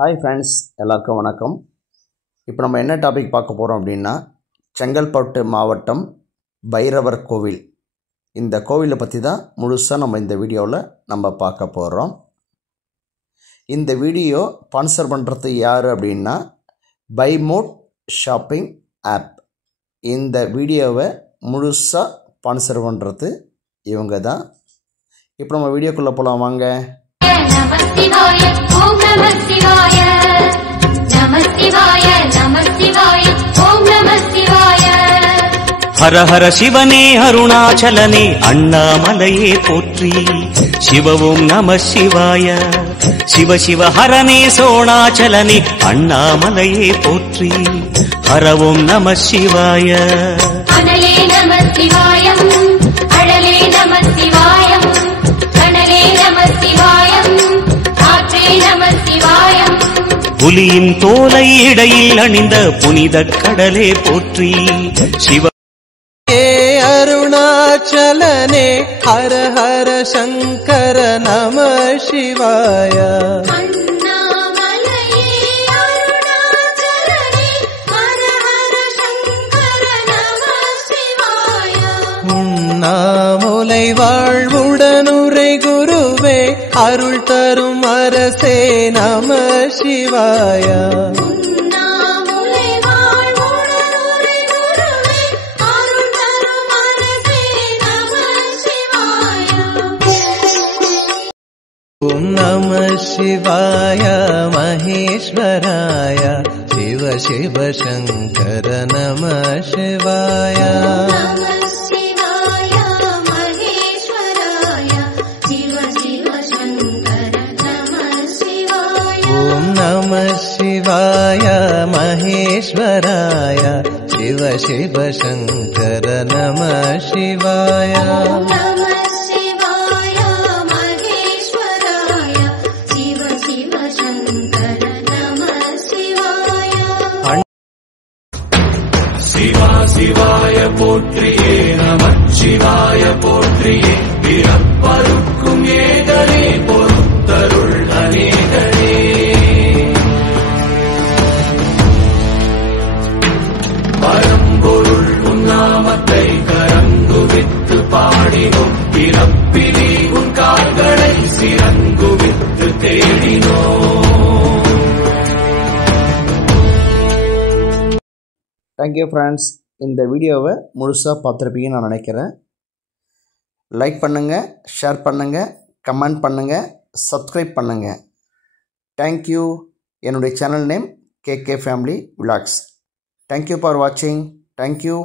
Hi friends, எல்லாருக்கும் வணக்கம். இப்போ நம்ம என்ன டாபிக் பார்க்க போகிறோம் அப்படின்னா, செங்கல்பட்டு மாவட்டம் பைரவர் கோவில். இந்த கோவிலை பற்றி தான் முழுசாக நம்ம இந்த வீடியோவில் நம்ம பார்க்க போகிறோம். இந்த வீடியோ ஸ்பான்சர் பண்ணுறது யார் அப்படின்னா பைமோட் ஷாப்பிங் ஆப். இந்த வீடியோவை முழுசாக ஸ்பான்சர் பண்ணுறது இவங்க தான். இப்போ நம்ம வீடியோக்குள்ளே போகலாம் வாங்க. ஹர ஹர சிவனே அருணாச்சலனே அண்ணாமலையே போற்றி. சிவ ஓம் நம சிவாய. சிவ சிவ ஹரனே சோணாச்சலனே அண்ணாமலையே போற்றி. ஹர ஓம் நம சிவாய. அனலே நம சிவாயம், அழலே நம சிவாயம், கனலே நம சிவாயம், காற்றே நம சிவாயம். புலியின் தோலை இடையில் அணிந்த புனித கடலே போற்றி. சிவ அருணாச்சலனே ஹர ஹர சங்கர நம சிவாய. அண்ணாமலையே அருணாச்சலனே ஹர ஹர சங்கர நம சிவாய. உண்ணாமுலை வாழ்வுடனுரை குருவே அருள் தரும் அரசே நம சிவாய. ஓம் நம சிவாய மகேஸ்வராய. சிவ சிவ சங்கர நம சிவாய. ஓம் நம சிவாய மகேஸ்வராய. சிவ சிவ சங்கர நம சிவாய. சிவா சிவாய போற்றியே நமச்சிவாய போற்றியே. பிறப்பருக்கும் ஏகனே பொறுத்தருள் அநேகனே. பரம்பொருள் உன்னாமத்தை கரங்குவித்து பாடினோம். பிறப்பிலே உன் கால்களை சிறங்குவித்து தேடினோம். Thank you friends. இந்த வீடியோவை முழுசாக பார்த்துருப்பீங்கன்னு நான் நினைக்கிறேன். லைக் பண்ணுங்கள், ஷேர் பண்ணுங்கள், கமெண்ட் பண்ணுங்கள், சப்ஸ்கிரைப் பண்ணுங்கள். தேங்க்யூ. என்னுடைய channel name KK family vlogs. Thank you for வாட்சிங். தேங்க்யூ.